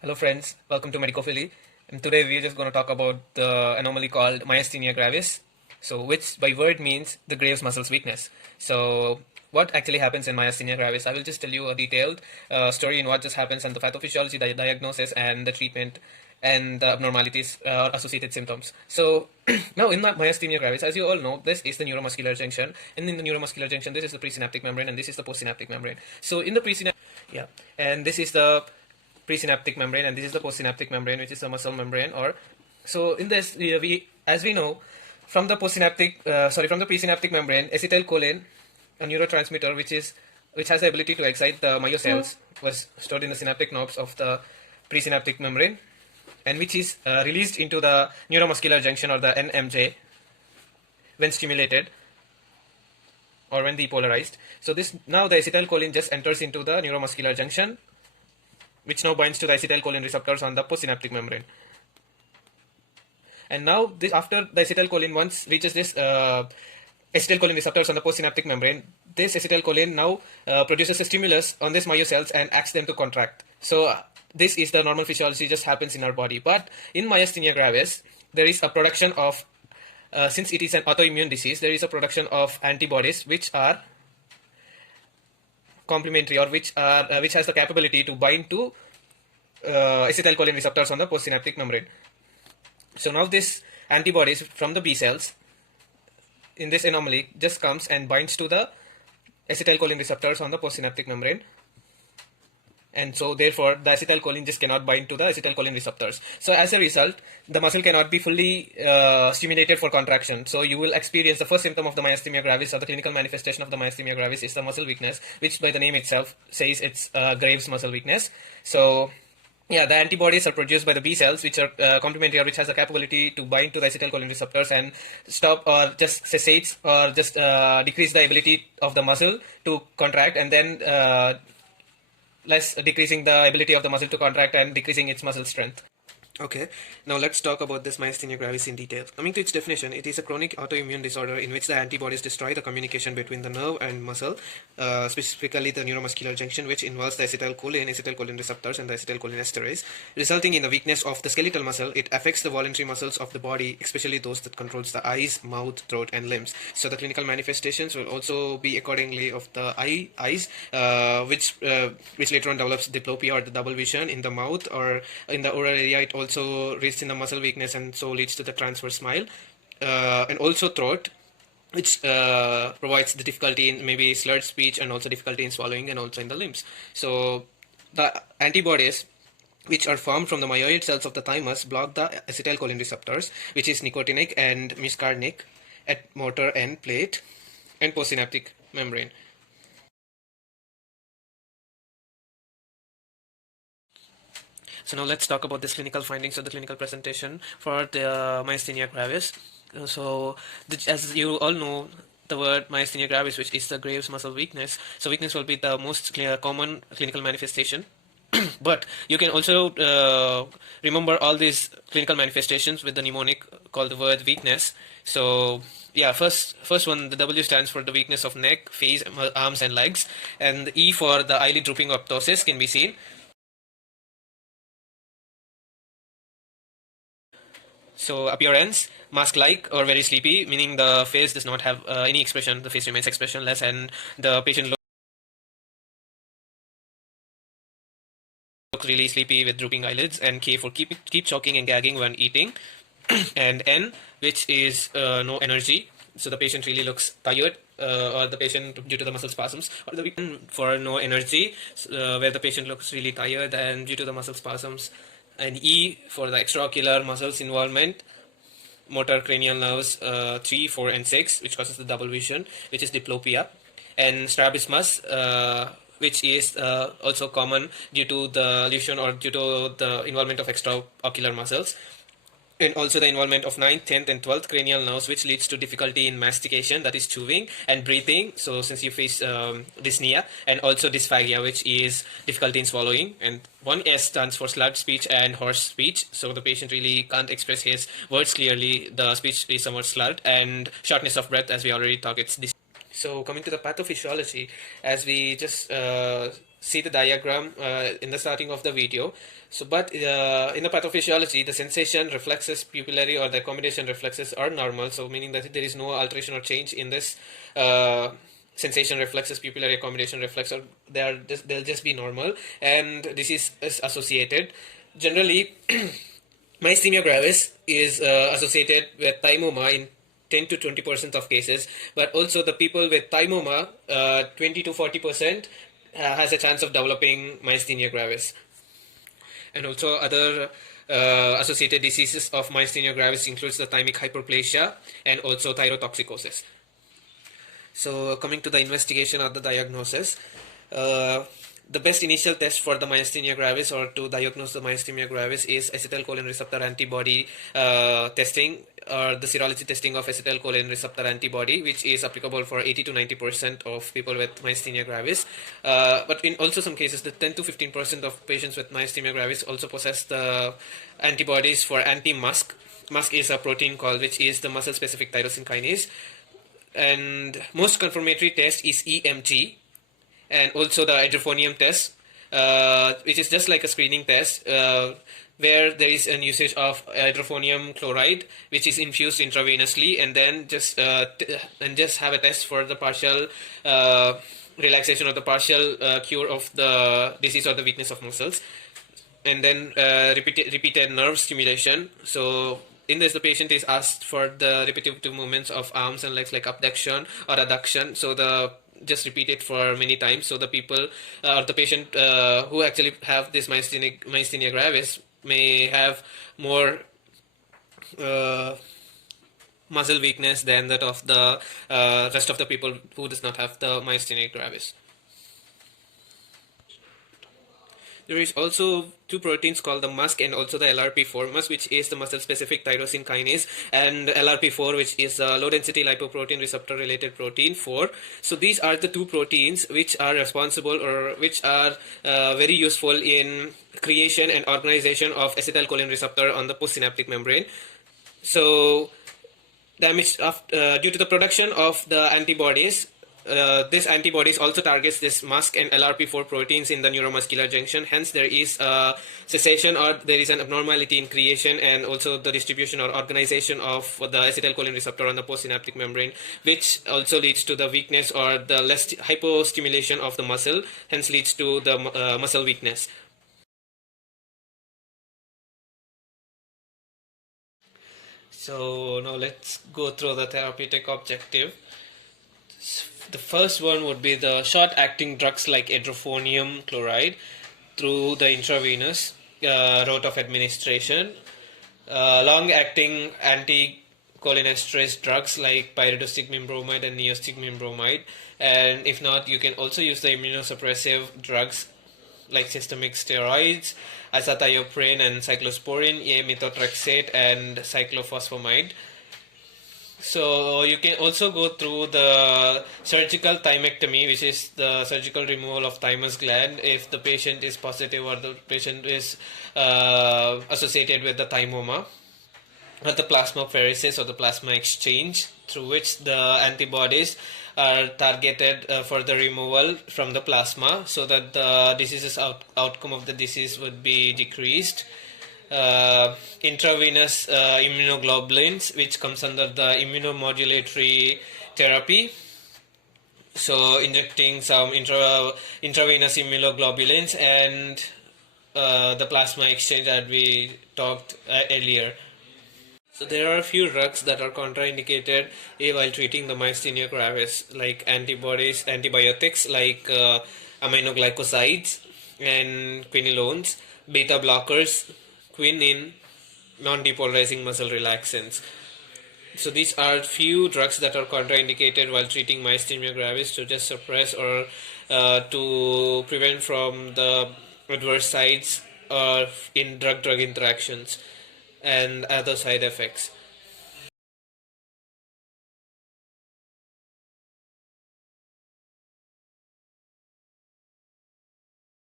Hello friends, welcome to Medicophily. And today we're just going to talk about the anomaly called myasthenia gravis. So, which by word means the Graves' muscles weakness. So, what actually happens in myasthenia gravis? I will just tell you a detailed story in what just happens and the pathophysiology, the diagnosis, and the treatment and the abnormalities associated symptoms. So, now in the myasthenia gravis, as you all know, this is the neuromuscular junction, and in the neuromuscular junction, this is the presynaptic membrane, and this is the postsynaptic membrane. So, in the presynaptic, yeah, and this is the presynaptic membrane, and this is the postsynaptic membrane, which is the muscle membrane. Or so in this, we as we know from the from the presynaptic membrane, acetylcholine, a neurotransmitter which has the ability to excite the myocells, was stored in the synaptic knobs of the presynaptic membrane, and which is released into the neuromuscular junction, or the NMJ, when stimulated or when depolarized. So this now the acetylcholine just enters into the neuromuscular junction, which now binds to the acetylcholine receptors on the postsynaptic membrane. And now, this after the acetylcholine once reaches this acetylcholine receptors on the postsynaptic membrane, this acetylcholine now produces a stimulus on these myocells and asks them to contract. So this is the normal physiology just happens in our body. But in myasthenia gravis, there is a production of since it is an autoimmune disease, there is a production of antibodies which are complementary, or which has the capability to bind to acetylcholine receptors on the postsynaptic membrane. So now this antibodies from the B cells in this anomaly just comes and binds to the acetylcholine receptors on the postsynaptic membrane, and so therefore the acetylcholine just cannot bind to the acetylcholine receptors. So as a result, the muscle cannot be fully stimulated for contraction. So you will experience the first symptom of the myasthenia gravis, or the clinical manifestation of the myasthenia gravis, is the muscle weakness, which by the name itself says it's Graves' muscle weakness. So yeah, the antibodies are produced by the B cells, which are complementary, or which has the capability to bind to the acetylcholine receptors and stop or just cessates or just decrease the ability of the muscle to contract, and then less decreasing the ability of the muscle to contract and decreasing its muscle strength. Okay, now let's talk about this myasthenia gravis in detail. Coming to its definition, it is a chronic autoimmune disorder in which the antibodies destroy the communication between the nerve and muscle, specifically the neuromuscular junction, which involves the acetylcholine receptors, and the acetylcholinesterase, resulting in the weakness of the skeletal muscle. It affects the voluntary muscles of the body, especially those that controls the eyes, mouth, throat, and limbs. So the clinical manifestations will also be accordingly of the eyes, which later on develops diplopia or the double vision in the mouth or in the oral area. It also results in the muscle weakness and so leads to the transverse smile, and also throat, which provides the difficulty in maybe slurred speech and also difficulty in swallowing, and also in the limbs. So the antibodies which are formed from the myoid cells of the thymus block the acetylcholine receptors, which is nicotinic and muscarinic, at motor end plate and postsynaptic membrane. So now let's talk about this clinical findings of the clinical presentation for the myasthenia gravis. As you all know, the word myasthenia gravis, which is the Graves' muscle weakness. So weakness will be the most common clinical manifestation. But you can also remember all these clinical manifestations with the mnemonic called the word weakness. So yeah, first one, the W stands for the weakness of neck, face, arms, and legs, and the E for the eyelid drooping or ptosis can be seen. So appearance, mask-like or very sleepy, meaning the face does not have any expression. The face remains expressionless, and the patient looks really sleepy with drooping eyelids. And K for keep choking and gagging when eating, and N, which is no energy. So the patient really looks tired, or the patient due to the muscle spasms, or the for no energy, where the patient looks really tired and due to the muscle spasms, and E for the extraocular muscles involvement, motor cranial nerves 3, 4, and 6, which causes the double vision, which is diplopia, and strabismus, which is also common due to the lesion or due to the involvement of extraocular muscles, and also the involvement of 9th, 10th, and 12th cranial nerves, which leads to difficulty in mastication, that is chewing, and breathing. So since you face dyspnea, and also dysphagia, which is difficulty in swallowing. And 1S stands for slurred speech and hoarse speech. So the patient really can't express his words clearly. The speech is somewhat slurred, and shortness of breath, as we already talked, it's so coming to the pathophysiology, as we just see the diagram in the starting of the video. So, but in the pathophysiology, the sensation reflexes, pupillary or the accommodation reflexes are normal. So, meaning that there is no alteration or change in this sensation reflexes, pupillary accommodation reflex, or they'll just be normal, and this is associated generally. Myasthenia gravis is associated with thymoma in 10 to 20% of cases, but also the people with thymoma, 20 to 40% has a chance of developing myasthenia gravis. And also other associated diseases of myasthenia gravis includes the thymic hyperplasia and also thyrotoxicosis. So coming to the investigation or the diagnosis, the best initial test for the myasthenia gravis or to diagnose the myasthenia gravis is acetylcholine receptor antibody testing, or the serology testing of acetylcholine receptor antibody, which is applicable for 80 to 90% of people with myasthenia gravis. But in also some cases, the 10 to 15% of patients with myasthenia gravis also possess the antibodies for anti-MuSK. MuSK is a protein called, which is the muscle-specific tyrosine kinase. And most confirmatory test is EMG, and also the hydrophonium test, which is just like a screening test, where there is an usage of hydrophonium chloride, which is infused intravenously, and then just have a test for the partial relaxation or the partial cure of the disease or the weakness of muscles, and then repeated nerve stimulation. So in this, the patient is asked for the repetitive movements of arms and legs, like abduction or adduction. So just repeat it for many times. So the people or the patient who actually have this myasthenia gravis may have more muscle weakness than that of the rest of the people who does not have the myasthenia gravis. There is also two proteins called the MuSK and also the LRP4. MuSK, which is the muscle-specific tyrosine kinase, and LRP4, which is a low-density lipoprotein receptor-related protein 4. So these are the two proteins which are responsible, or which are very useful in creation and organization of acetylcholine receptor on the postsynaptic membrane. So damage due to the production of the antibodies, this antibodies also targets this MuSK and LRP4 proteins in the neuromuscular junction. Hence, there is a cessation, or there is an abnormality in creation and also the distribution or organization of the acetylcholine receptor on the postsynaptic membrane, which also leads to the weakness or the less hypostimulation of the muscle. Hence, leads to the muscle weakness. So now let's go through the therapeutic objective. The first one would be the short-acting drugs like hydrophonium chloride through the intravenous route of administration. Long-acting anticholinesterase drugs like pyridostigmine bromide and neostigmine bromide. And if not, you can also use the immunosuppressive drugs like systemic steroids, azathioprine and cyclosporine, methotrexate and cyclophosphamide. So you can also go through the surgical thymectomy, which is the surgical removal of thymus gland if the patient is positive or the patient is associated with the thymoma, or the plasmapheresis or the plasma exchange, through which the antibodies are targeted for the removal from the plasma, so that the outcome of the disease would be decreased. Intravenous immunoglobulins, which comes under the immunomodulatory therapy. So injecting some intravenous immunoglobulins and the plasma exchange that we talked earlier. So there are a few drugs that are contraindicated while treating the myasthenia gravis, like antibiotics like aminoglycosides and quinolones, beta blockers, quinine, non-depolarizing muscle relaxants. So these are few drugs that are contraindicated while treating myasthenia gravis to just suppress or to prevent from the adverse sides in drug-drug interactions and other side effects.